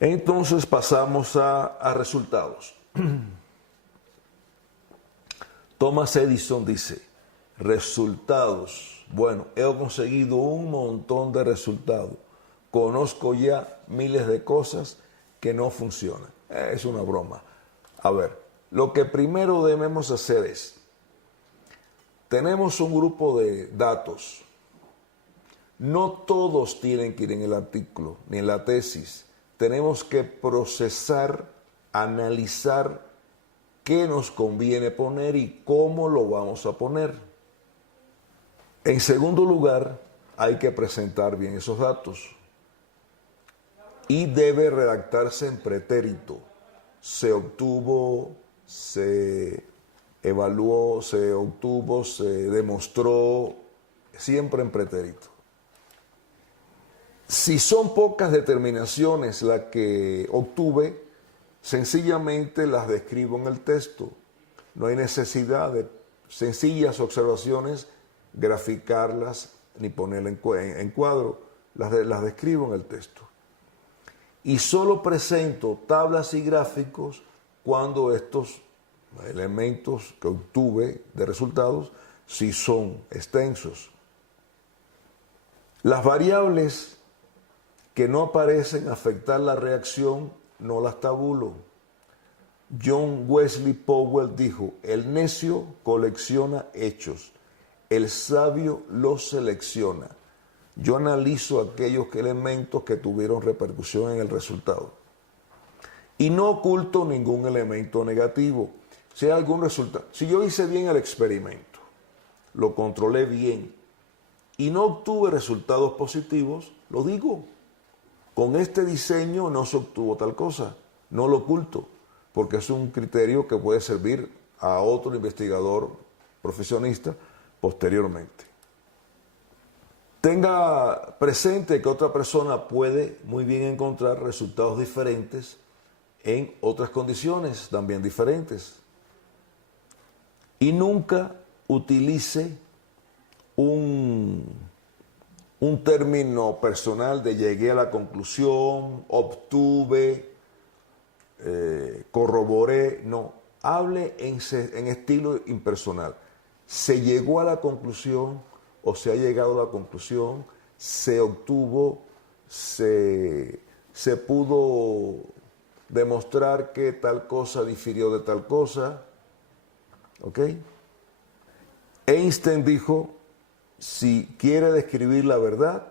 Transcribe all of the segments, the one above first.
Entonces pasamos a resultados. Thomas Edison dice, resultados. Bueno, he conseguido un montón de resultados. Conozco ya miles de cosas que no funcionan. Es una broma. A ver, lo que primero debemos hacer es, tenemos un grupo de datos. No todos tienen que ir en el artículo ni en la tesis. Tenemos que procesar, analizar qué nos conviene poner y cómo lo vamos a poner. En segundo lugar, hay que presentar bien esos datos y debe redactarse en pretérito. Se obtuvo, se evaluó, se obtuvo, se demostró, siempre en pretérito. Si son pocas determinaciones las que obtuve, sencillamente las describo en el texto. No hay necesidad de sencillas observaciones, graficarlas ni ponerlas en cuadro. Las describo en el texto. Y solo presento tablas y gráficos cuando estos elementos que obtuve de resultados sí son extensos. Las variables que no parecen afectar la reacción no las tabulo. John Wesley Powell dijo, el necio colecciona hechos, el sabio los selecciona. Yo analizo aquellos elementos que tuvieron repercusión en el resultado. Y no oculto ningún elemento negativo. Si hay algún resultado, si yo hice bien el experimento, lo controlé bien y no obtuve resultados positivos, lo digo. Con este diseño no se obtuvo tal cosa, no lo oculto, porque es un criterio que puede servir a otro investigador profesionista posteriormente. Tenga presente que otra persona puede muy bien encontrar resultados diferentes en otras condiciones también diferentes. Y nunca utilice un término personal de llegué a la conclusión, obtuve, corroboré. No, hable en estilo impersonal. Se llegó a la conclusión o se ha llegado a la conclusión, se obtuvo, se pudo demostrar que tal cosa difirió de tal cosa. ¿Ok? Einstein dijo, si quiere describir la verdad,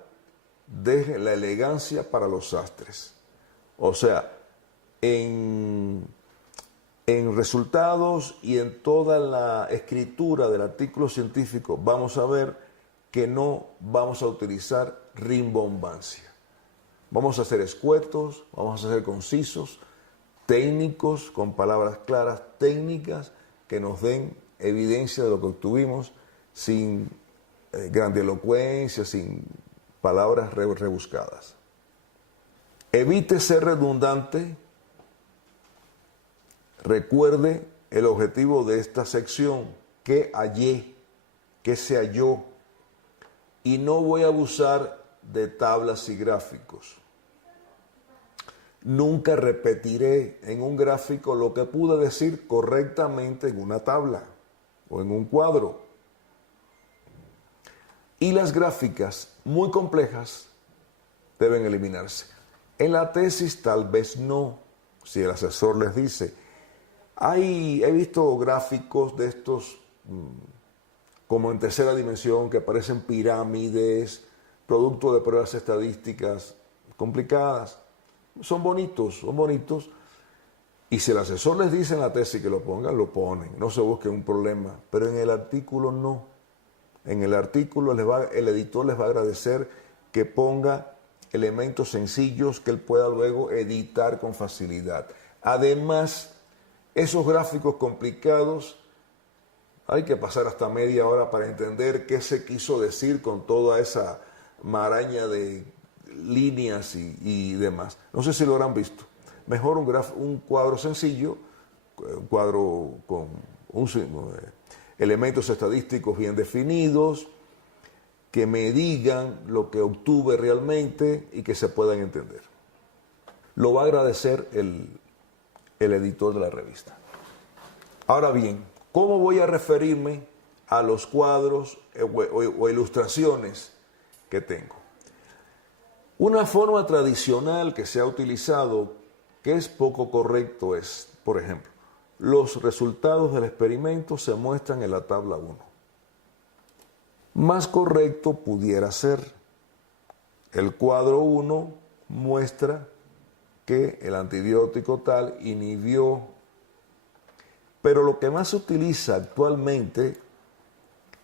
deje la elegancia para los sastres. O sea, en resultados y en toda la escritura del artículo científico vamos a ver que no vamos a utilizar rimbombancia. Vamos a ser escuetos, vamos a ser concisos, técnicos, con palabras claras, técnicas que nos den evidencia de lo que obtuvimos sin grandilocuencia, sin palabras rebuscadas. Evite ser redundante. Recuerde el objetivo de esta sección, que hallé, que se halló. Y no voy a abusar de tablas y gráficos. Nunca repetiré en un gráfico lo que pude decir correctamente en una tabla o en un cuadro. Y las gráficas muy complejas deben eliminarse. En la tesis tal vez no, si el asesor les dice, he visto gráficos de estos como en tercera dimensión que parecen pirámides, producto de pruebas estadísticas complicadas. Son bonitos. Y si el asesor les dice en la tesis que lo pongan, lo ponen. No se busque un problema. Pero en el artículo no. En el artículo el editor les va a agradecer que ponga elementos sencillos que él pueda luego editar con facilidad. Además, esos gráficos complicados, hay que pasar hasta media hora para entender qué se quiso decir con toda esa maraña de líneas y demás. No sé si lo habrán visto. Mejor un cuadro sencillo, un cuadro con elementos estadísticos bien definidos, que me digan lo que obtuve realmente y que se puedan entender. lo va a agradecer el editor de la revista. Ahora bien, ¿cómo voy a referirme a los cuadros o ilustraciones que tengo? Una forma tradicional que se ha utilizado, que es poco correcto, es, por ejemplo, los resultados del experimento se muestran en la tabla 1. Más correcto pudiera ser, el cuadro 1 muestra que el antibiótico tal inhibió, pero lo que más se utiliza actualmente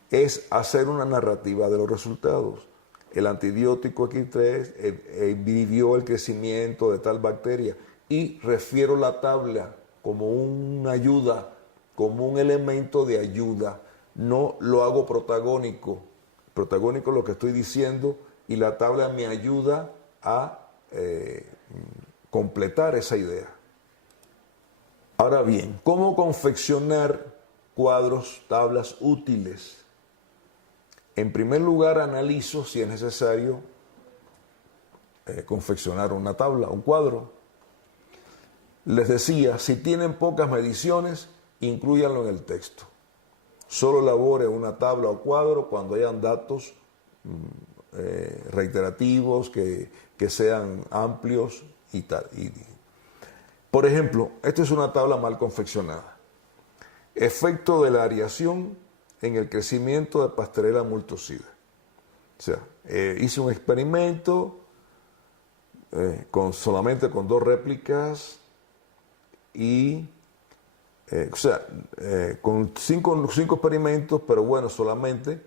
es hacer una narrativa de los resultados. El antibiótico X3 inhibió el crecimiento de tal bacteria y refiero la tabla como una ayuda, como un elemento de ayuda. No lo hago protagónico. Protagónico es lo que estoy diciendo y la tabla me ayuda a completar esa idea. Ahora bien, ¿cómo confeccionar cuadros, tablas útiles? En primer lugar, analizo si es necesario confeccionar una tabla, un cuadro. Les decía, si tienen pocas mediciones, inclúyanlo en el texto. Solo elabore una tabla o cuadro cuando hayan datos reiterativos, que sean amplios y tal. Por ejemplo, esta es una tabla mal confeccionada. Efecto de la ariación en el crecimiento de Pastorela multocida. O sea, hice un experimento solamente con 2 réplicas y, con 5 experimentos, pero bueno, solamente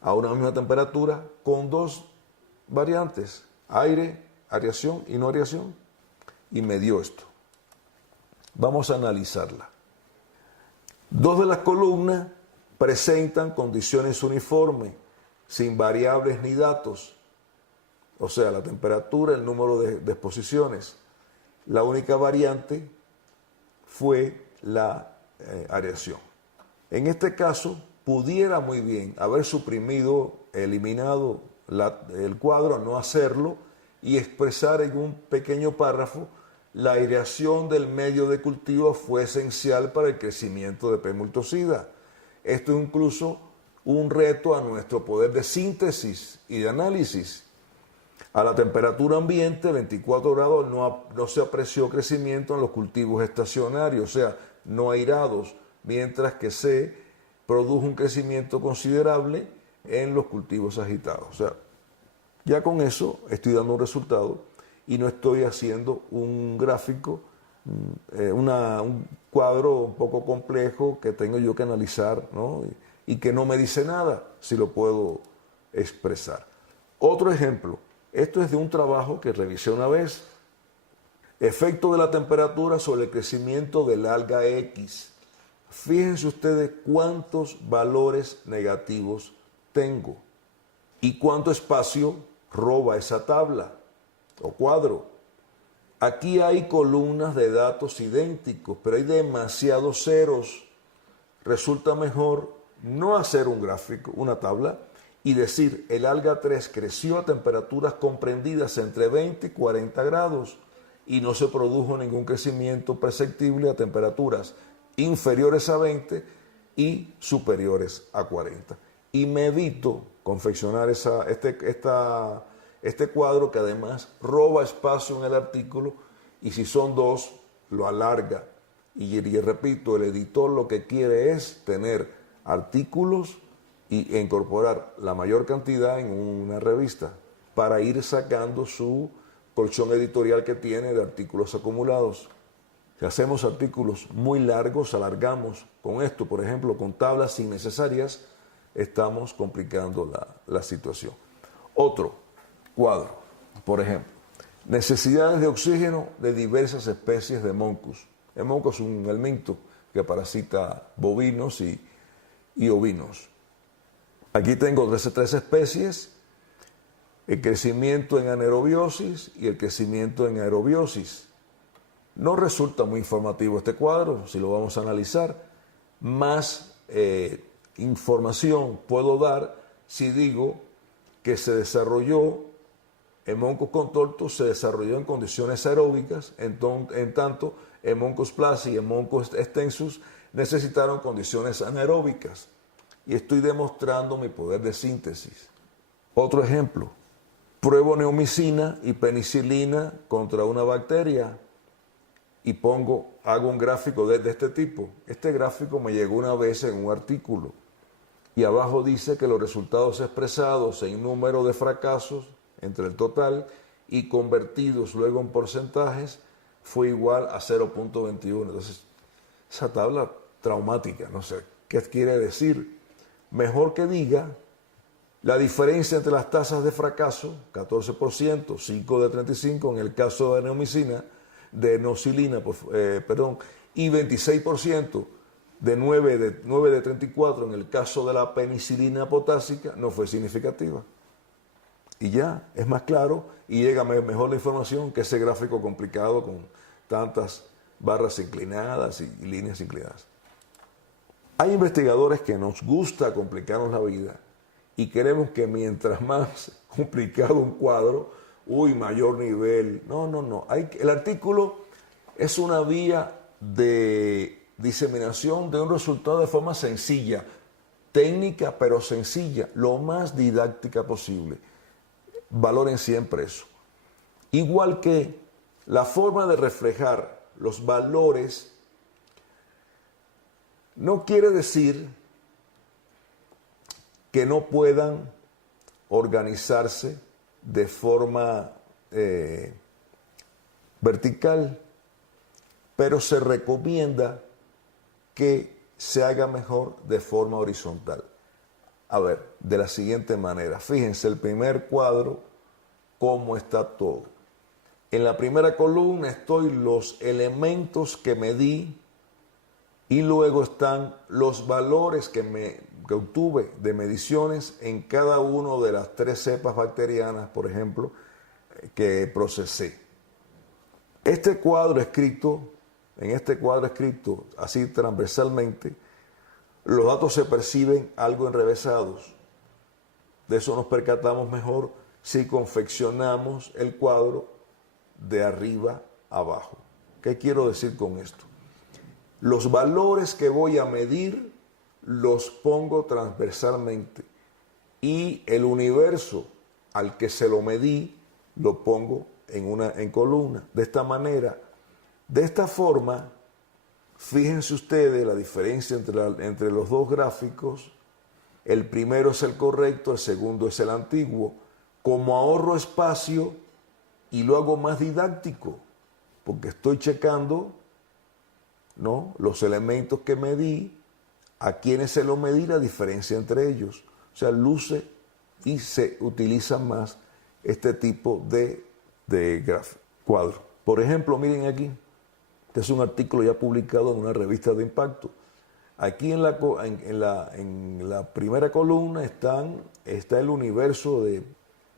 a una misma temperatura, con 2 variantes, aire, ariación y no ariación, y me dio esto. Vamos a analizarla. 2 de las columnas presentan condiciones uniformes, sin variables ni datos. O sea, la temperatura, el número de exposiciones. La única variante fue la aireación. En este caso, pudiera muy bien haber suprimido, eliminado el cuadro, no hacerlo y expresar en un pequeño párrafo: la aireación del medio de cultivo fue esencial para el crecimiento de P. multocida. Esto es incluso un reto a nuestro poder de síntesis y de análisis. A la temperatura ambiente, 24 grados, no se apreció crecimiento en los cultivos estacionarios, o sea, no airados, mientras que se produjo un crecimiento considerable en los cultivos agitados. O sea, ya con eso estoy dando un resultado y no estoy haciendo un gráfico, un cuadro un poco complejo que tengo yo que analizar, ¿no? Y que no me dice nada si lo puedo expresar. Otro ejemplo, esto es de un trabajo que revisé una vez. Efecto de la temperatura sobre el crecimiento del alga X. Fíjense ustedes cuántos valores negativos tengo y cuánto espacio roba esa tabla o cuadro. Aquí hay columnas de datos idénticos, pero hay demasiados ceros. Resulta mejor no hacer un gráfico, una tabla, y decir: el alga 3 creció a temperaturas comprendidas entre 20 y 40 grados y no se produjo ningún crecimiento perceptible a temperaturas inferiores a 20 y superiores a 40. Y me evito confeccionar este cuadro, que además roba espacio en el artículo, y si son 2, lo alarga. Y repito, el editor lo que quiere es tener artículos e incorporar la mayor cantidad en una revista para ir sacando su colchón editorial que tiene de artículos acumulados. Si hacemos artículos muy largos, alargamos con esto, por ejemplo, con tablas innecesarias, estamos complicando la situación. Otro cuadro, por ejemplo, necesidades de oxígeno de diversas especies de moncus. El moncus es un helminto que parasita bovinos y ovinos. Aquí tengo 13 especies, el crecimiento en anaerobiosis y el crecimiento en aerobiosis. No resulta muy informativo este cuadro, si lo vamos a analizar. Más información puedo dar si digo que se desarrolló Hemoncos contortos se desarrolló en condiciones aeróbicas, en tanto Hemoncos plasi y Hemoncos extensus necesitaron condiciones anaeróbicas. Y estoy demostrando mi poder de síntesis. Otro ejemplo, pruebo neomicina y penicilina contra una bacteria y hago un gráfico de este tipo. Este gráfico me llegó una vez en un artículo y abajo dice que los resultados expresados en número de fracasos entre el total y convertidos luego en porcentajes fue igual a 0.21. Entonces, esa tabla traumática, no sé, ¿qué quiere decir? Mejor que diga la diferencia entre las tasas de fracaso, 14%, 5 de 35 en el caso de neomicina, de nocilina, y 26% de 9 de 34 en el caso de la penicilina potásica, no fue significativa. Y ya, es más claro y llega mejor la información que ese gráfico complicado con tantas barras inclinadas y líneas inclinadas. Hay investigadores que nos gusta complicarnos la vida y queremos que mientras más complicado un cuadro, mayor nivel. No. El artículo es una vía de diseminación de un resultado de forma sencilla, técnica pero sencilla, lo más didáctica posible. Valoren siempre eso. Igual que la forma de reflejar los valores no quiere decir que no puedan organizarse de forma vertical, pero se recomienda que se haga mejor de forma horizontal. A ver, de la siguiente manera, fíjense el primer cuadro, cómo está todo. En la primera columna estoy los elementos que medí y luego están los valores que obtuve de mediciones en cada una de las 3 cepas bacterianas, por ejemplo, que procesé. En este cuadro escrito así transversalmente, los datos se perciben algo enrevesados. De eso nos percatamos mejor si confeccionamos el cuadro de arriba a abajo. ¿Qué quiero decir con esto? Los valores que voy a medir los pongo transversalmente y el universo al que se lo medí lo pongo en columna. De esta manera, de esta forma, fíjense ustedes la diferencia entre los dos gráficos. El primero es el correcto, el segundo es el antiguo. Como ahorro espacio y lo hago más didáctico, porque estoy checando, ¿no?, los elementos que medí, a quienes se lo medí, la diferencia entre ellos. O sea, luce y se utiliza más este tipo de cuadro. Por ejemplo, miren aquí, este es un artículo ya publicado en una revista de impacto. Aquí en la primera columna está el universo de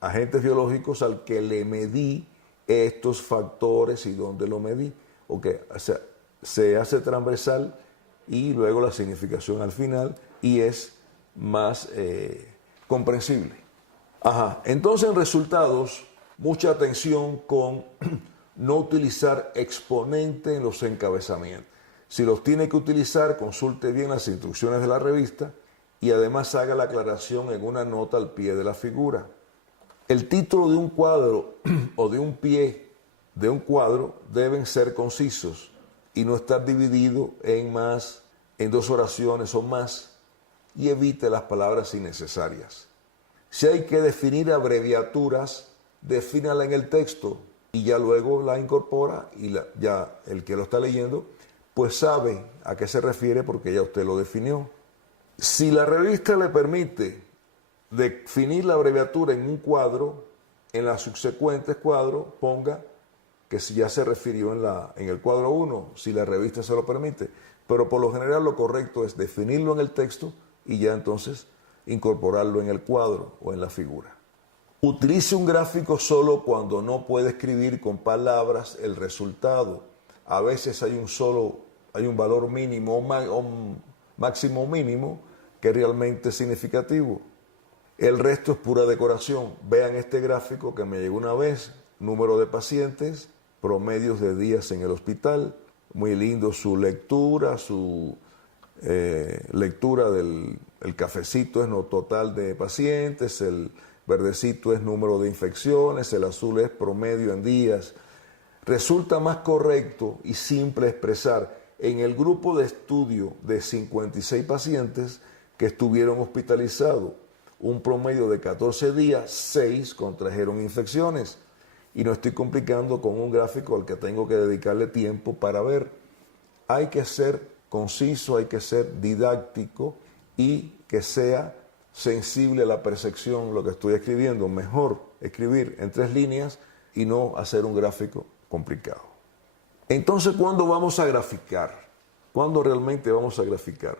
agentes biológicos al que le medí estos factores y dónde lo medí. O sea, se hace transversal y luego la significación al final y es más comprensible. Entonces en resultados, mucha atención con no utilizar exponente en los encabezamientos. Si los tiene que utilizar, consulte bien las instrucciones de la revista y además haga la aclaración en una nota al pie de la figura. El título de un cuadro o de un pie de un cuadro deben ser concisos y no estar dividido en 2 oraciones o más, y evite las palabras innecesarias. Si hay que definir abreviaturas, defínala en el texto y ya luego la incorpora y ya el que lo está leyendo pues sabe a qué se refiere porque ya usted lo definió. Si la revista le permite definir la abreviatura en un cuadro, en los subsecuentes cuadros ponga que si ya se refirió en el cuadro 1, si la revista se lo permite. Pero por lo general lo correcto es definirlo en el texto y ya entonces incorporarlo en el cuadro o en la figura. Utilice un gráfico solo cuando no puede escribir con palabras el resultado. A veces hay un valor mínimo o máximo mínimo que realmente es significativo. El resto es pura decoración. Vean este gráfico que me llegó una vez, número de pacientes, promedios de días en el hospital, muy lindo su lectura, lectura del el cafecito es no total de pacientes, el verdecito es número de infecciones, el azul es promedio en días. Resulta más correcto y simple expresar en el grupo de estudio de 56 pacientes que estuvieron hospitalizados, un promedio de 14 días, 6 contrajeron infecciones. Y no estoy complicando con un gráfico al que tengo que dedicarle tiempo para ver. Hay que ser conciso, hay que ser didáctico y que sea sensible a la percepción lo que estoy escribiendo. Mejor escribir en 3 líneas y no hacer un gráfico complicado. Entonces, ¿cuándo vamos a graficar? ¿Cuándo realmente vamos a graficar?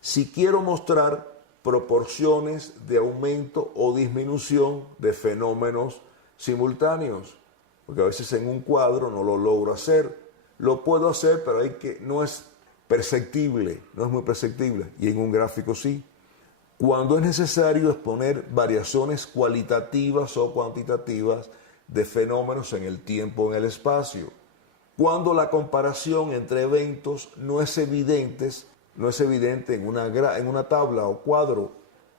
Si quiero mostrar proporciones de aumento o disminución de fenómenos simultáneos, porque a veces en un cuadro no lo logro hacer, lo puedo hacer, pero no es perceptible, no es muy perceptible, y en un gráfico sí. Cuando es necesario exponer variaciones cualitativas o cuantitativas de fenómenos en el tiempo o en el espacio. Cuando la comparación entre eventos no es evidente en una tabla o cuadro,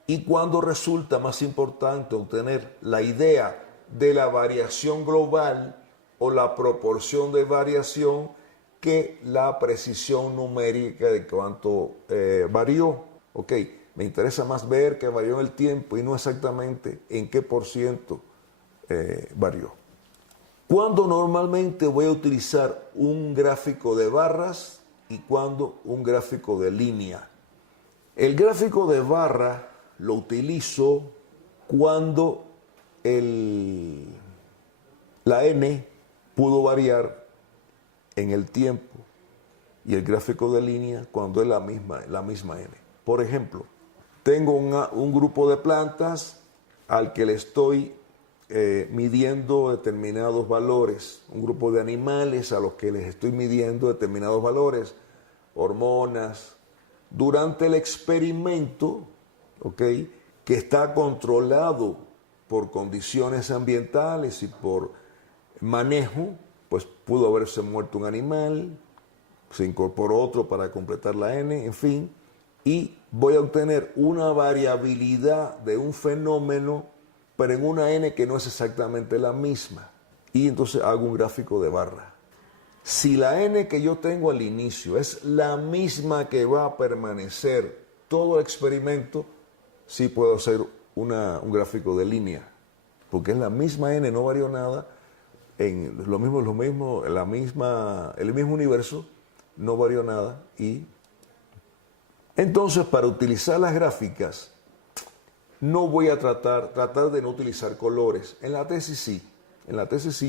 y cuando resulta más importante obtener la idea de la variación global o la proporción de variación que la precisión numérica de cuánto varió. Ok, me interesa más ver que varió en el tiempo y no exactamente en qué por ciento varió. ¿Cuándo normalmente voy a utilizar un gráfico de barras y cuándo un gráfico de línea? El gráfico de barra lo utilizo cuando la n pudo variar en el tiempo, y el gráfico de línea cuando es la misma n. Por ejemplo, tengo un grupo de plantas al que le estoy midiendo determinados valores, un grupo de animales a los que les estoy midiendo determinados valores, hormonas, durante el experimento, ¿ok?, que está controlado por condiciones ambientales y por manejo, pues pudo haberse muerto un animal, se incorporó otro para completar la n, en fin, y voy a obtener una variabilidad de un fenómeno, pero en una n que no es exactamente la misma. Y entonces hago un gráfico de barra. Si la n que yo tengo al inicio es la misma que va a permanecer todo el experimento, sí puedo hacer un gráfico de línea, porque es la misma n, no varió nada, en el mismo universo, no varió nada. Y entonces, para utilizar las gráficas, no voy a tratar de no utilizar colores. En la tesis sí,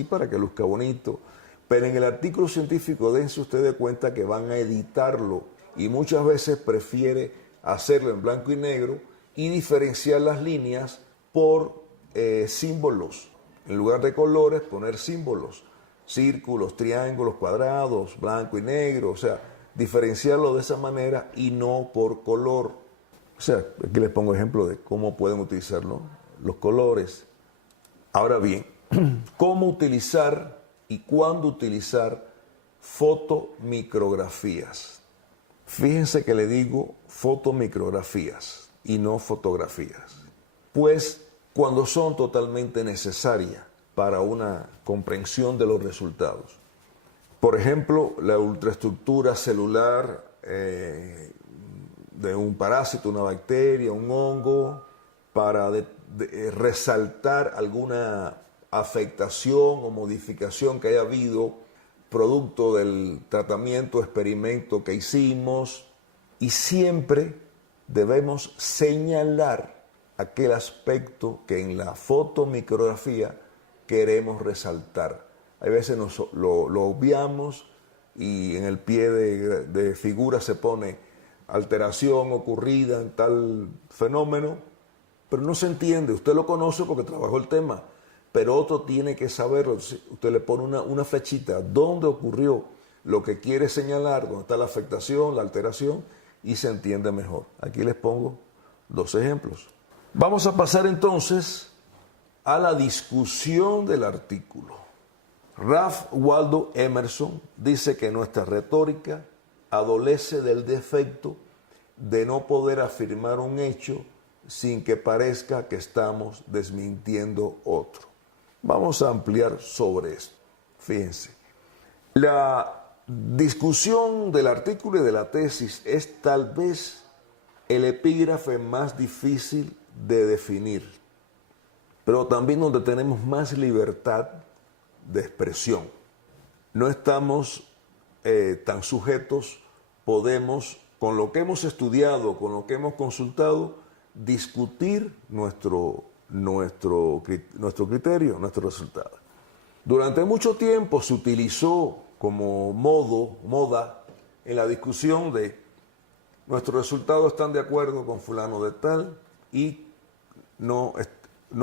para que luzca bonito, pero en el artículo científico dense ustedes cuenta que van a editarlo y muchas veces prefiere hacerlo en blanco y negro y diferenciar las líneas por símbolos. En lugar de colores, poner símbolos, círculos, triángulos, cuadrados, blanco y negro, o sea, diferenciarlo de esa manera y no por color. O sea, aquí les pongo ejemplo de cómo pueden utilizar, ¿no?, los colores. Ahora bien, ¿cómo utilizar y cuándo utilizar fotomicrografías? Fíjense que le digo fotomicrografías y no fotografías, pues cuando son totalmente necesarias para una comprensión de los resultados. Por ejemplo, la ultraestructura celular de un parásito, una bacteria, un hongo, para resaltar alguna afectación o modificación que haya habido producto del tratamiento, experimento que hicimos, y siempre debemos señalar aquel aspecto que en la fotomicrografía queremos resaltar. Hay veces lo obviamos y en el pie de figura se pone alteración ocurrida en tal fenómeno, pero no se entiende. Usted lo conoce porque trabajó el tema, pero otro tiene que saberlo. Usted le pone una flechita donde ocurrió lo que quiere señalar, donde está la afectación, la alteración, y se entiende mejor. Aquí les pongo 2 ejemplos. Vamos a pasar entonces a la discusión del artículo. Ralph Waldo Emerson dice que nuestra retórica adolece del defecto de no poder afirmar un hecho sin que parezca que estamos desmintiendo otro. Vamos a ampliar sobre esto. Fíjense, la discusión del artículo y de la tesis es tal vez el epígrafe más difícil de definir, pero también donde tenemos más libertad de expresión. No estamos tan sujetos, podemos, con lo que hemos estudiado, con lo que hemos consultado, discutir nuestro criterio, nuestro resultado. Durante mucho tiempo se utilizó como moda en la discusión de nuestros resultados están de acuerdo con fulano de tal y no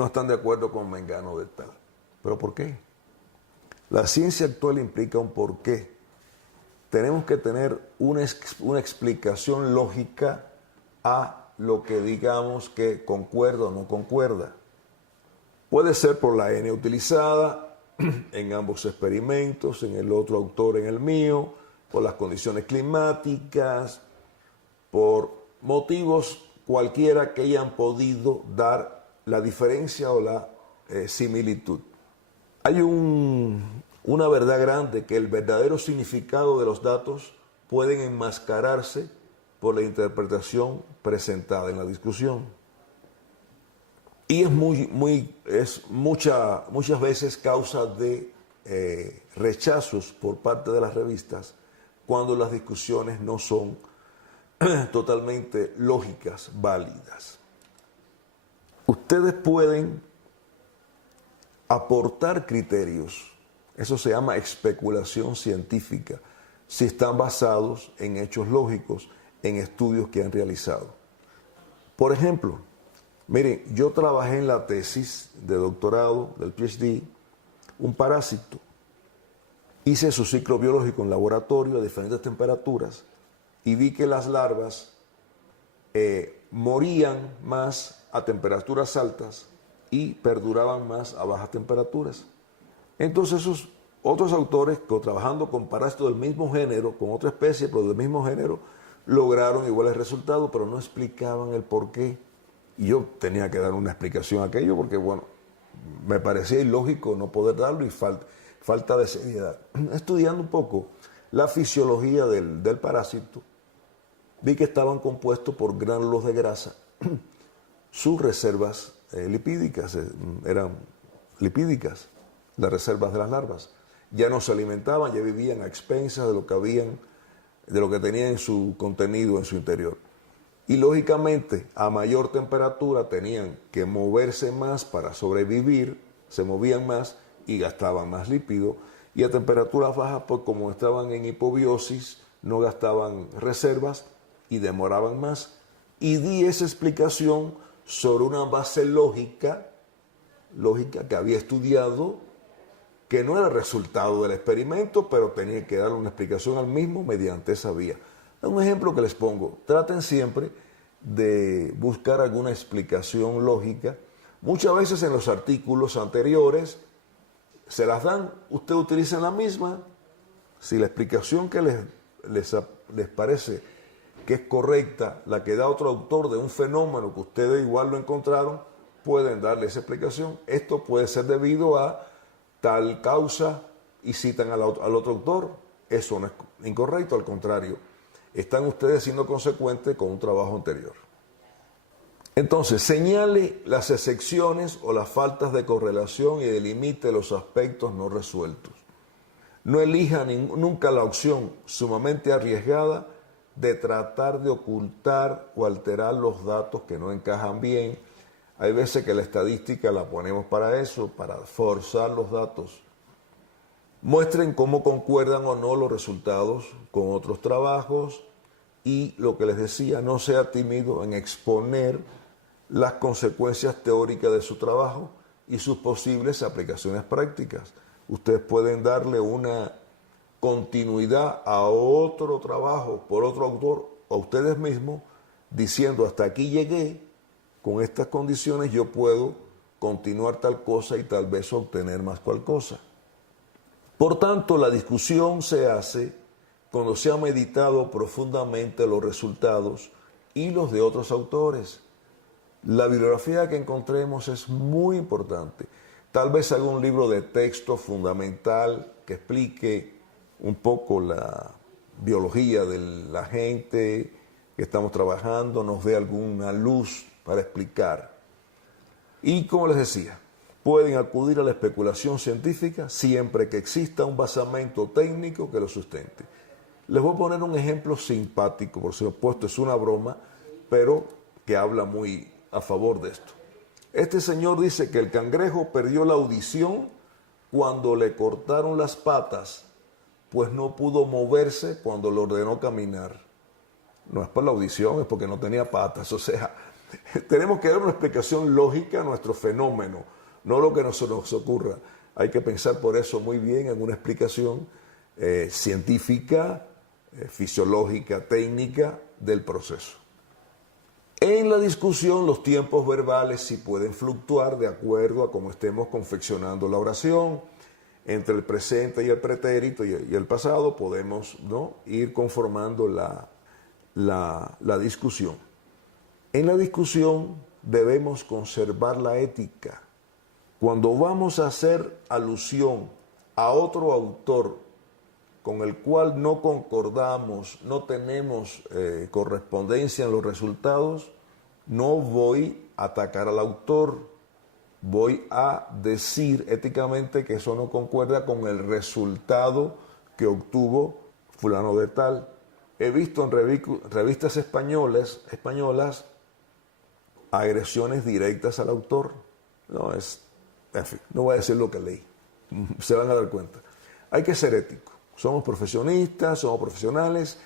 están de acuerdo con mengano de tal. ¿Pero por qué? La ciencia actual implica un porqué. Tenemos que tener una explicación lógica a lo que digamos que concuerda o no concuerda. Puede ser por la N utilizada en ambos experimentos, en el otro autor, en el mío, por las condiciones climáticas, por motivos cualquiera que hayan podido dar la diferencia o la similitud. Hay una verdad grande, que el verdadero significado de los datos pueden enmascararse por la interpretación presentada en la discusión. Y es muchas veces causa de rechazos por parte de las revistas cuando las discusiones no son totalmente lógicas, válidas. Ustedes pueden aportar criterios, eso se llama especulación científica, si están basados en hechos lógicos, en estudios que han realizado. Por ejemplo, miren, yo trabajé en la tesis de doctorado del PhD, un parásito. Hice su ciclo biológico en laboratorio a diferentes temperaturas y vi que las larvas morían más a temperaturas altas y perduraban más a bajas temperaturas. Entonces esos otros autores, que trabajando con parásitos del mismo género, con otra especie, pero del mismo género, lograron iguales resultados, pero no explicaban el por qué. Y yo tenía que dar una explicación a aquello porque, bueno, me parecía ilógico no poder darlo y falta de seriedad. Estudiando un poco la fisiología del parásito, vi que estaban compuestos por gránulos de grasa. Sus reservas lipídicas eran lipídicas, las reservas de las larvas. Ya no se alimentaban, ya vivían a expensas de lo que tenían en su contenido, en su interior. Y lógicamente, a mayor temperatura tenían que moverse más para sobrevivir, se movían más y gastaban más lípido. Y a temperaturas bajas, pues como estaban en hipobiosis, no gastaban reservas y demoraban más. Y di esa explicación sobre una base lógica que había estudiado, que no era resultado del experimento, pero tenía que darle una explicación al mismo mediante esa vía. Un ejemplo que les pongo, traten siempre de buscar alguna explicación lógica. Muchas veces en los artículos anteriores se las dan, usted utiliza la misma. Si la explicación que les parece que es correcta, la que da otro autor de un fenómeno que ustedes igual lo encontraron, pueden darle esa explicación. Esto puede ser debido a tal causa y citan al otro autor. Eso no es incorrecto, al contrario. Están ustedes siendo consecuentes con un trabajo anterior. Entonces, señale las excepciones o las faltas de correlación y delimite los aspectos no resueltos. No elija nunca la opción sumamente arriesgada de tratar de ocultar o alterar los datos que no encajan bien. Hay veces que la estadística la ponemos para eso, para forzar los datos. Muestren cómo concuerdan o no los resultados con otros trabajos y, lo que les decía, no sea tímido en exponer las consecuencias teóricas de su trabajo y sus posibles aplicaciones prácticas. Ustedes pueden darle una continuidad a otro trabajo por otro autor o a ustedes mismos diciendo hasta aquí llegué con estas condiciones yo puedo continuar tal cosa y tal vez obtener más cual cosa. Por tanto, la discusión se hace cuando se ha meditado profundamente los resultados y los de otros autores. La bibliografía que encontremos es muy importante. Tal vez algún libro de texto fundamental que explique un poco la biología de la gente que estamos trabajando, nos dé alguna luz para explicar. Y como les decía, pueden acudir a la especulación científica siempre que exista un basamento técnico que lo sustente. Les voy a poner un ejemplo simpático, por supuesto es una broma, pero que habla muy a favor de esto. Este señor dice que el cangrejo perdió la audición cuando le cortaron las patas, pues no pudo moverse cuando le ordenó caminar. No es por la audición, es porque no tenía patas. O sea, tenemos que dar una explicación lógica a nuestro fenómeno, no lo que nos ocurra. Hay que pensar por eso muy bien en una explicación científica, fisiológica, técnica del proceso. En la discusión, los tiempos verbales sí pueden fluctuar de acuerdo a cómo estemos confeccionando la oración. Entre el presente y el pretérito y el pasado podemos, ¿no?, ir conformando la discusión. En la discusión debemos conservar la ética. Cuando vamos a hacer alusión a otro autor con el cual no concordamos, no tenemos correspondencia en los resultados, no voy a atacar al autor, voy a decir éticamente que eso no concuerda con el resultado que obtuvo fulano de tal. He visto en revistas españolas agresiones directas al autor. En fin, no voy a decir lo que leí, se van a dar cuenta. Hay que ser ético. Somos profesionistas, somos profesionales,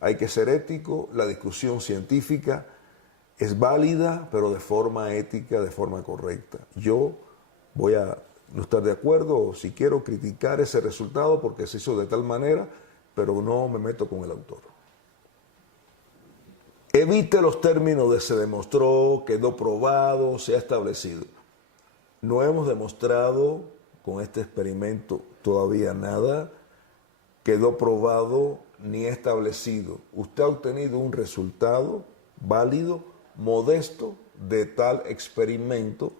hay que ser ético. La discusión científica es válida, pero de forma ética, de forma correcta. Yo voy a no estar de acuerdo o si quiero criticar ese resultado porque se hizo de tal manera, pero no me meto con el autor. Evite los términos de se demostró, quedó probado, se ha establecido. No hemos demostrado con este experimento todavía nada, quedó probado ni establecido. Usted ha obtenido un resultado válido, modesto de tal experimento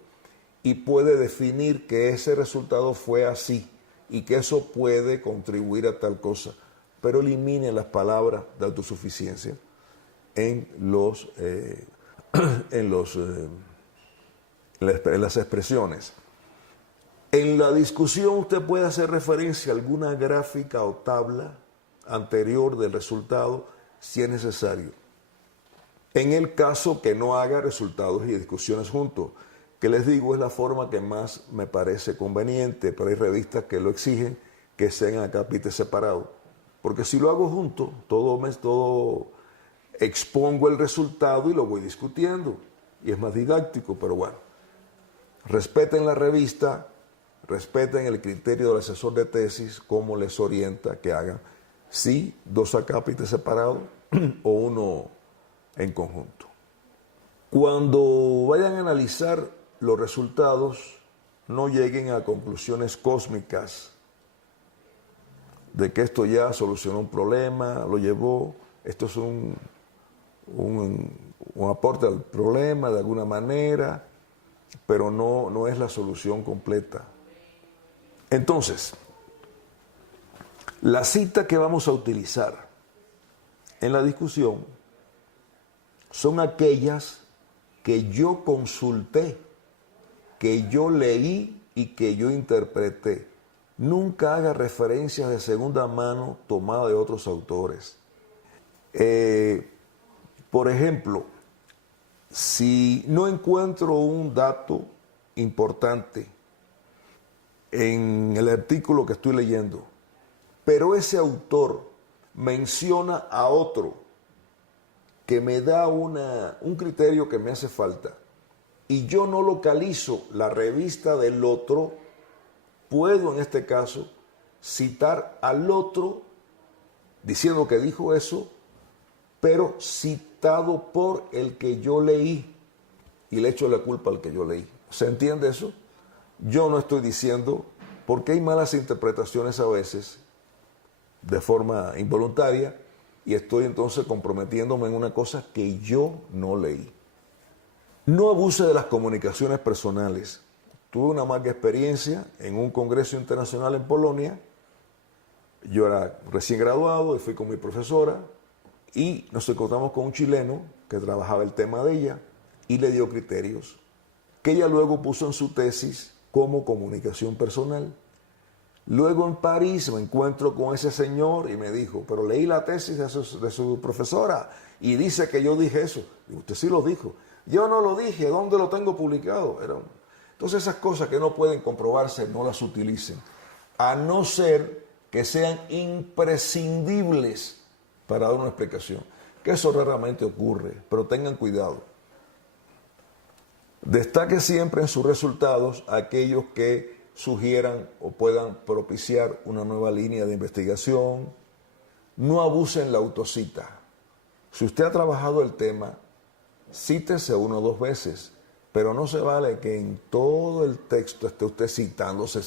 y puede definir que ese resultado fue así y que eso puede contribuir a tal cosa, pero elimine las palabras de autosuficiencia en las expresiones. En la discusión usted puede hacer referencia a alguna gráfica o tabla anterior del resultado si es necesario. En el caso que no haga resultados y discusiones juntos, que les digo es la forma que más me parece conveniente, pero hay revistas que lo exigen que sean a capítulos separados. Porque si lo hago junto, todo expongo el resultado y lo voy discutiendo. Y es más didáctico, pero bueno. Respeten la revista, respeten el criterio del asesor de tesis, cómo les orienta que hagan, sí, 2 acápites separados o uno en conjunto. Cuando vayan a analizar los resultados, no lleguen a conclusiones cósmicas de que esto ya solucionó un problema, lo llevó, esto es un aporte al problema de alguna manera, pero no es la solución completa. Entonces, la cita que vamos a utilizar en la discusión son aquellas que yo consulté, que yo leí y que yo interpreté. Nunca haga referencias de segunda mano tomadas de otros autores. Por ejemplo, si no encuentro un dato importante en el artículo que estoy leyendo, pero ese autor menciona a otro que me da un criterio que me hace falta y yo no localizo la revista del otro, puedo en este caso citar al otro diciendo que dijo eso, pero citado por el que yo leí. y le echo la culpa al que yo leí. ¿Se entiende eso? Yo no estoy diciendo, porque hay malas interpretaciones a veces, de forma involuntaria, y estoy entonces comprometiéndome en una cosa que yo no leí. No abuse de las comunicaciones personales. Tuve una mala experiencia en un congreso internacional en Polonia. Yo era recién graduado y fui con mi profesora y nos encontramos con un chileno que trabajaba el tema de ella y le dio criterios que ella luego puso en su tesis como comunicación personal. Luego en París me encuentro con ese señor y me dijo, pero leí la tesis de su profesora y dice que yo dije eso. Digo, usted sí lo dijo. Yo no lo dije, ¿dónde lo tengo publicado? Entonces esas cosas que no pueden comprobarse, no las utilicen. A no ser que sean imprescindibles para dar una explicación. Que eso raramente ocurre, pero tengan cuidado. Destaque siempre en sus resultados aquellos que sugieran o puedan propiciar una nueva línea de investigación. No abusen la autocita. Si usted ha trabajado el tema, cítese 1 o 2 veces, pero no se vale que en todo el texto esté usted citándose,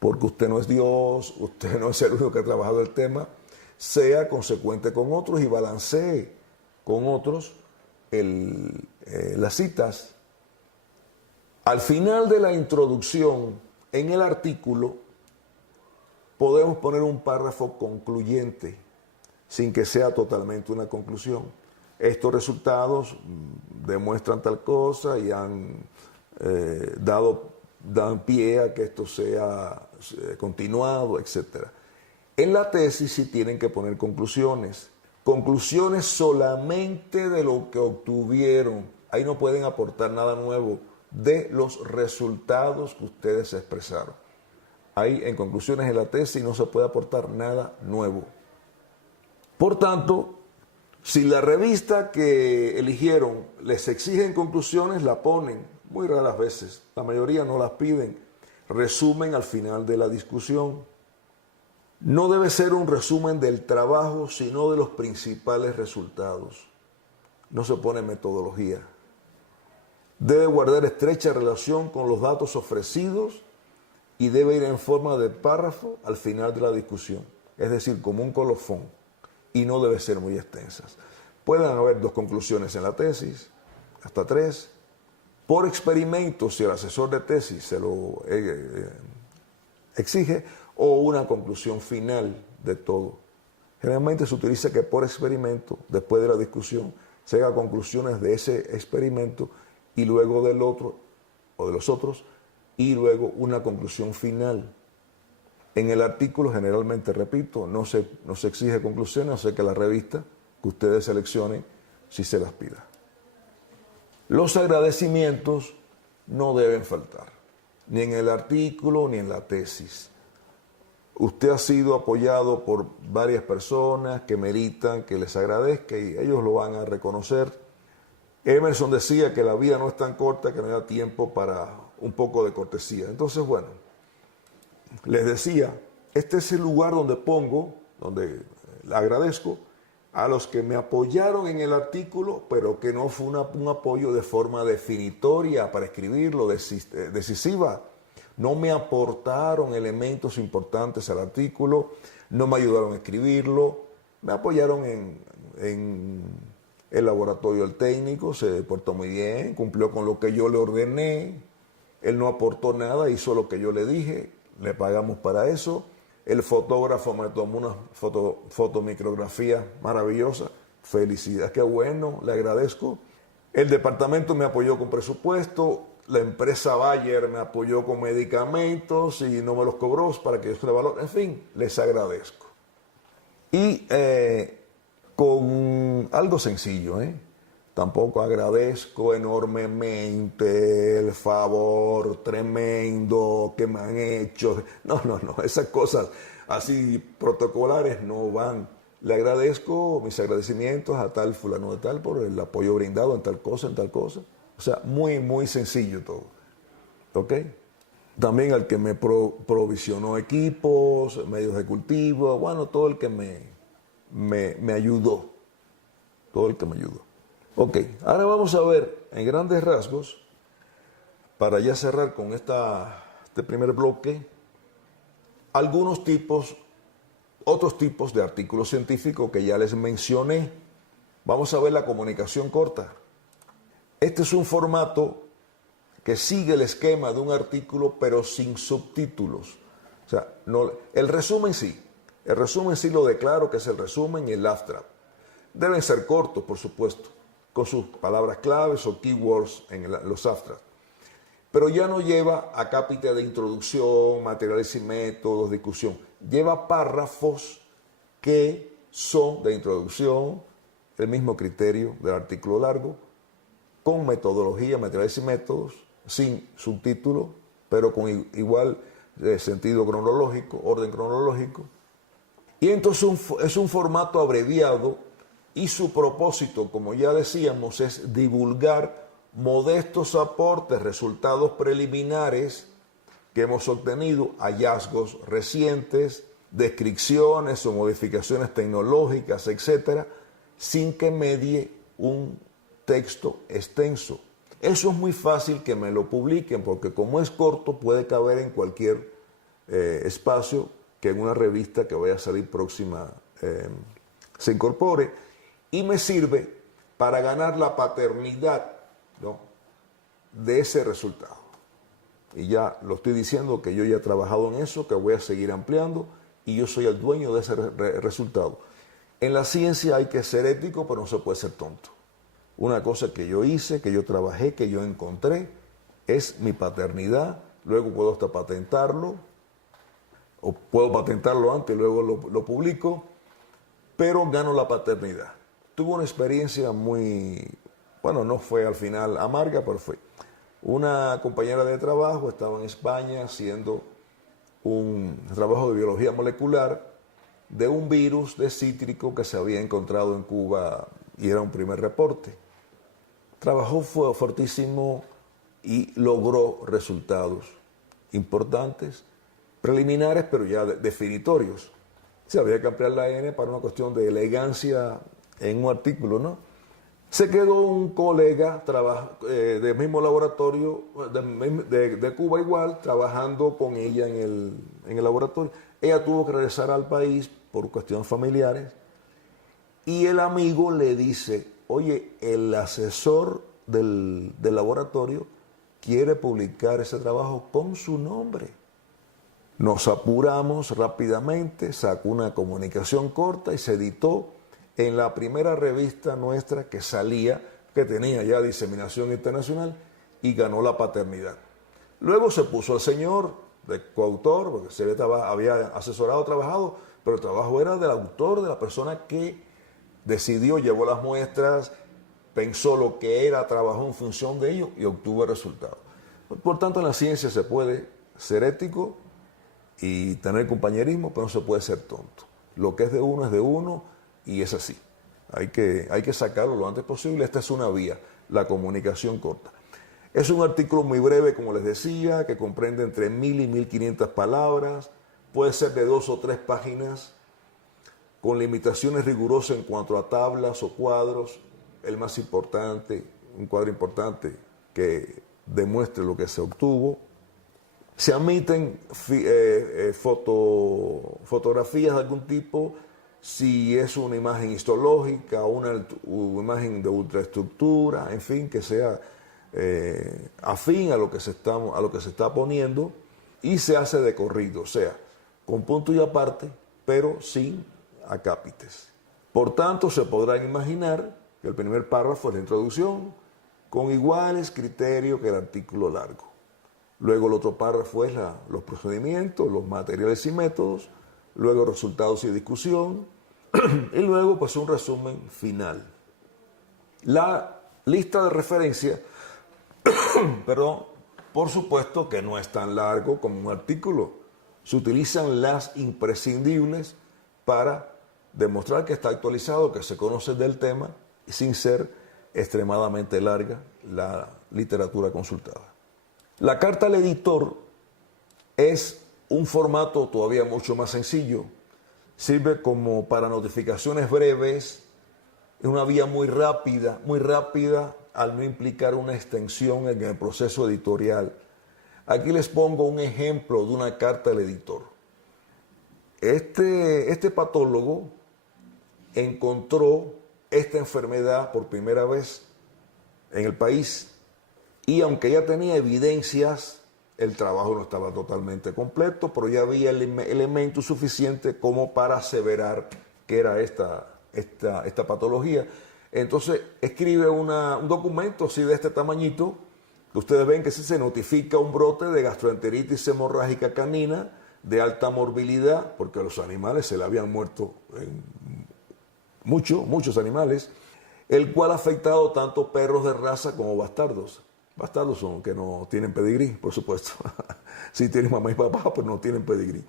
porque usted no es Dios, usted no es el único que ha trabajado el tema. Sea consecuente con otros y balancee con otros las citas. Al final de la introducción, en el artículo, podemos poner un párrafo concluyente, sin que sea totalmente una conclusión. Estos resultados demuestran tal cosa y dan pie a que esto sea continuado, etc. En la tesis sí tienen que poner conclusiones. Conclusiones solamente de lo que obtuvieron. Ahí no pueden aportar nada nuevo de los resultados que ustedes expresaron. Ahí en conclusiones en la tesis no se puede aportar nada nuevo. Por tanto, si la revista que eligieron les exigen conclusiones, la ponen, muy raras veces, la mayoría no las piden, resumen al final de la discusión. No debe ser un resumen del trabajo, sino de los principales resultados. No se pone metodología. Debe guardar estrecha relación con los datos ofrecidos y debe ir en forma de párrafo al final de la discusión, es decir, como un colofón, y no debe ser muy extensas. Pueden haber 2 conclusiones en la tesis, hasta 3. Por experimento, si el asesor de tesis se lo exige, o una conclusión final de todo. Generalmente se utiliza que por experimento, después de la discusión, se haga conclusiones de ese experimento y luego del otro o de los otros, y luego una conclusión final. En el artículo generalmente, repito, no se exige conclusiones, o sea que la revista que ustedes seleccionen si se las pida. Los agradecimientos no deben faltar, ni en el artículo ni en la tesis. Usted ha sido apoyado por varias personas que meritan que les agradezca y ellos lo van a reconocer. Emerson decía que la vida no es tan corta que no haya tiempo para un poco de cortesía. Entonces, bueno, les decía, este es el lugar donde donde le agradezco a los que me apoyaron en el artículo, pero que no fue un apoyo de forma definitoria para escribirlo, decisiva. No me aportaron elementos importantes al artículo, no me ayudaron a escribirlo, me apoyaron en el laboratorio del técnico, se portó muy bien, cumplió con lo que yo le ordené, él no aportó nada, hizo lo que yo le dije, le pagamos para eso. El fotógrafo me tomó una fotomicrografía maravillosa, felicidad, qué bueno, le agradezco. El departamento me apoyó con presupuesto, la empresa Bayer me apoyó con medicamentos y no me los cobró para que yo se le valore. En fin, les agradezco. Y con algo sencillo, tampoco agradezco enormemente el favor tremendo que me han hecho. No, esas cosas así protocolares no van. Le agradezco mis agradecimientos a tal fulano de tal por el apoyo brindado en tal cosa, en tal cosa. O sea, muy, muy sencillo todo. ¿Ok? También al que me provisionó equipos, medios de cultivo, bueno, todo el que me ayudó. Todo el que me ayudó. Ok, ahora vamos a ver en grandes rasgos, para ya cerrar con este primer bloque, algunos tipos, otros tipos de artículos científicos que ya les mencioné. Vamos a ver la comunicación corta. Este es un formato que sigue el esquema de un artículo, pero sin subtítulos. O sea, no, el resumen sí lo declaro que es el resumen y el abstract. Deben ser cortos, por supuesto, con sus palabras claves o keywords en los abstracts. Pero ya no lleva acápite de introducción, materiales y métodos, discusión. Lleva párrafos que son de introducción, el mismo criterio del artículo largo, con metodología, materiales y métodos, sin subtítulo, pero con igual sentido cronológico, orden cronológico. Y entonces es un formato abreviado y su propósito, como ya decíamos, es divulgar modestos aportes, resultados preliminares que hemos obtenido, hallazgos recientes, descripciones o modificaciones tecnológicas, etcétera, sin que medie un texto extenso. Eso es muy fácil que me lo publiquen porque como es corto puede caber en cualquier espacio que en una revista que vaya a salir próxima se incorpore y me sirve para ganar la paternidad, ¿no?, de ese resultado. Y ya lo estoy diciendo que yo ya he trabajado en eso, que voy a seguir ampliando y yo soy el dueño de ese resultado. En la ciencia hay que ser ético, pero no se puede ser tonto. Una cosa que yo hice, que yo trabajé, que yo encontré, es mi paternidad. Luego puedo hasta patentarlo, o puedo patentarlo antes y luego lo publico, pero gano la paternidad. Tuve una experiencia muy, bueno, no fue al final amarga, pero fue. Una compañera de trabajo estaba en España haciendo un trabajo de biología molecular de un virus de cítrico que se había encontrado en Cuba y era un primer reporte. Trabajó fuertísimo y logró resultados importantes, preliminares, pero ya definitorios. Se había que ampliar la N para una cuestión de elegancia en un artículo, ¿no? Se quedó un colega del mismo laboratorio, de Cuba igual, trabajando con ella en el laboratorio. Ella tuvo que regresar al país por cuestiones familiares y el amigo le dice, oye, el asesor del laboratorio quiere publicar ese trabajo con su nombre. Nos apuramos rápidamente, sacó una comunicación corta y se editó en la primera revista nuestra que salía, que tenía ya diseminación internacional y ganó la paternidad. Luego se puso el señor de coautor, porque se había asesorado, trabajado, pero el trabajo era del autor, de la persona que decidió, llevó las muestras, pensó lo que era, trabajó en función de ello y obtuvo el resultado. Por tanto, en la ciencia se puede ser ético y tener compañerismo, pero no se puede ser tonto. Lo que es de uno y es así. Hay que sacarlo lo antes posible. Esta es una vía, la comunicación corta. Es un artículo muy breve, como les decía, que comprende entre 1000 y 1500 palabras. Puede ser de 2 o 3 páginas, con limitaciones rigurosas en cuanto a tablas o cuadros. El más importante, un cuadro importante que demuestre lo que se obtuvo. Se admiten fotografías de algún tipo, si es una imagen histológica o una imagen de ultraestructura, en fin, que sea afín a lo que se está poniendo, y se hace de corrido, o sea, con punto y aparte, pero sin acápites. Por tanto, se podrán imaginar que el primer párrafo es la introducción, con iguales criterios que el artículo largo. Luego el otro párrafo es los procedimientos, los materiales y métodos, luego resultados y discusión, y luego pues un resumen final. La lista de referencia, perdón, por supuesto que no es tan largo como un artículo. Se utilizan las imprescindibles para demostrar que está actualizado, que se conoce del tema, sin ser extremadamente larga la literatura consultada. La carta al editor es un formato todavía mucho más sencillo. Sirve como para notificaciones breves Es una vía muy rápida al no implicar una extensión en el proceso editorial. Aquí les pongo un ejemplo de una carta al editor. Este patólogo encontró esta enfermedad por primera vez en el país y aunque ya tenía evidencias, el trabajo no estaba totalmente completo, pero ya había elementos suficientes como para aseverar que era esta patología. Entonces escribe un documento así de este tamañito, que ustedes ven que se notifica un brote de gastroenteritis hemorrágica canina de alta morbilidad, porque a los animales se le habían muerto muchos animales, el cual ha afectado tanto perros de raza como bastardos. Bastardos son que no tienen pedigrí, por supuesto. Si tienen mamá y papá, pues no tienen pedigrí.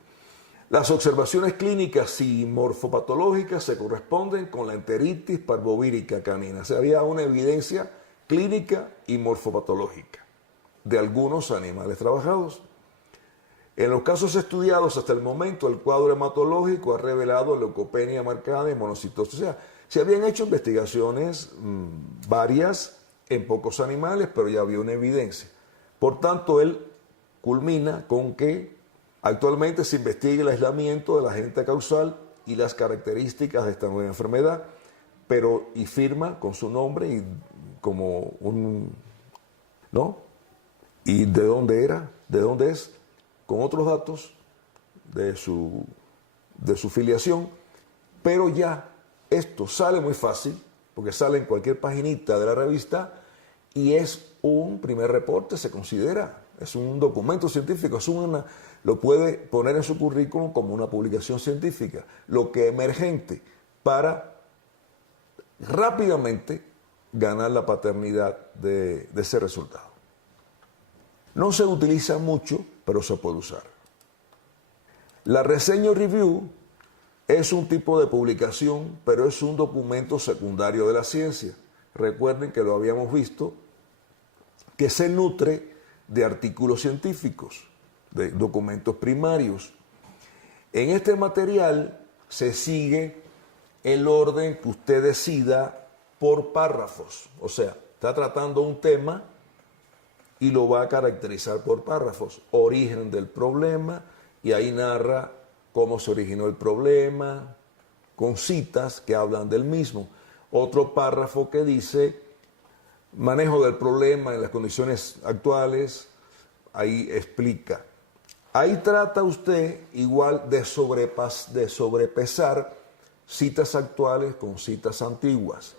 Las observaciones clínicas y morfopatológicas se corresponden con la enteritis parvovírica canina. O sea, había una evidencia clínica y morfopatológica de algunos animales trabajados. En los casos estudiados hasta el momento, el cuadro hematológico ha revelado leucopenia marcada y monocitosis. O sea, se habían hecho investigaciones varias en pocos animales, pero ya había una evidencia. Por tanto, él culmina con que actualmente se investiga el aislamiento del agente causal y las características de esta nueva enfermedad, y firma con su nombre y como ¿no? ¿Y de dónde era? ¿De dónde es? Con otros datos de su filiación, pero ya esto sale muy fácil, porque sale en cualquier paginita de la revista y es un primer reporte, se considera, es un documento científico, lo puede poner en su currículum como una publicación científica, lo que es emergente para rápidamente ganar la paternidad de ese resultado. No se utiliza mucho, pero se puede usar. La reseña review es un tipo de publicación, pero es un documento secundario de la ciencia. Recuerden que lo habíamos visto, que se nutre de artículos científicos, de documentos primarios. En este material se sigue el orden que usted decida por párrafos. O sea, está tratando un tema y lo va a caracterizar por párrafos. Origen del problema, y ahí narra cómo se originó el problema, con citas que hablan del mismo. Otro párrafo que dice manejo del problema en las condiciones actuales, ahí explica. Ahí trata usted igual de sobrepesar citas actuales con citas antiguas.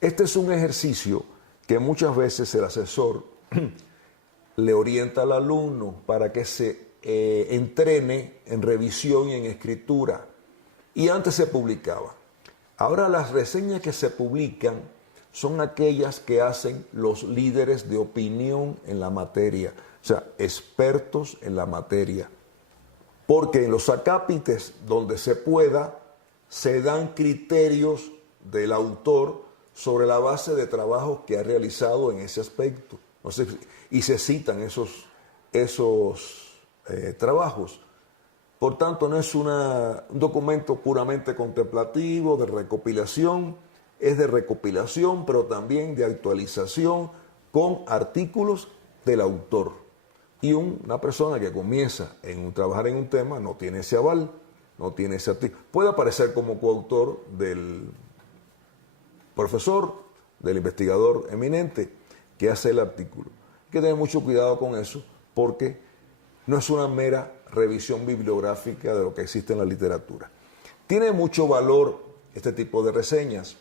Este es un ejercicio que muchas veces el asesor le orienta al alumno para que se entrene en revisión y en escritura. Y antes se publicaba. Ahora las reseñas que se publican son aquellas que hacen los líderes de opinión en la materia, o sea, expertos en la materia. Porque en los acápites donde se pueda, se dan criterios del autor sobre la base de trabajos que ha realizado en ese aspecto. Y se citan esos trabajos. Por tanto, no es un documento puramente contemplativo, de recopilación, es de recopilación, pero también de actualización con artículos del autor. Y una persona que comienza a trabajar en un tema no tiene ese aval, no tiene ese artículo. Puede aparecer como coautor del profesor, del investigador eminente que hace el artículo. Hay que tener mucho cuidado con eso porque no es una mera revisión bibliográfica de lo que existe en la literatura. Tiene mucho valor este tipo de reseñas,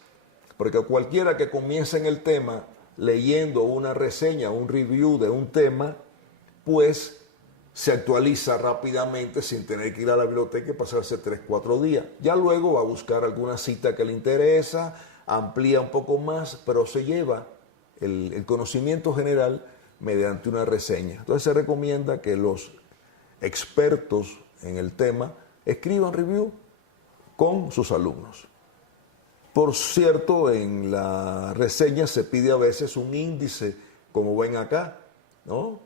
porque cualquiera que comience en el tema leyendo una reseña, un review de un tema, pues se actualiza rápidamente sin tener que ir a la biblioteca y pasarse 3-4 días. Ya luego va a buscar alguna cita que le interesa, amplía un poco más, pero se lleva el conocimiento general mediante una reseña. Entonces se recomienda que los expertos en el tema escriban review con sus alumnos. Por cierto, en la reseña se pide a veces un índice, como ven acá, ¿no?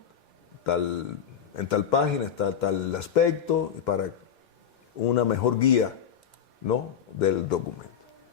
En tal página está tal aspecto, para una mejor guía, ¿no?, del documento.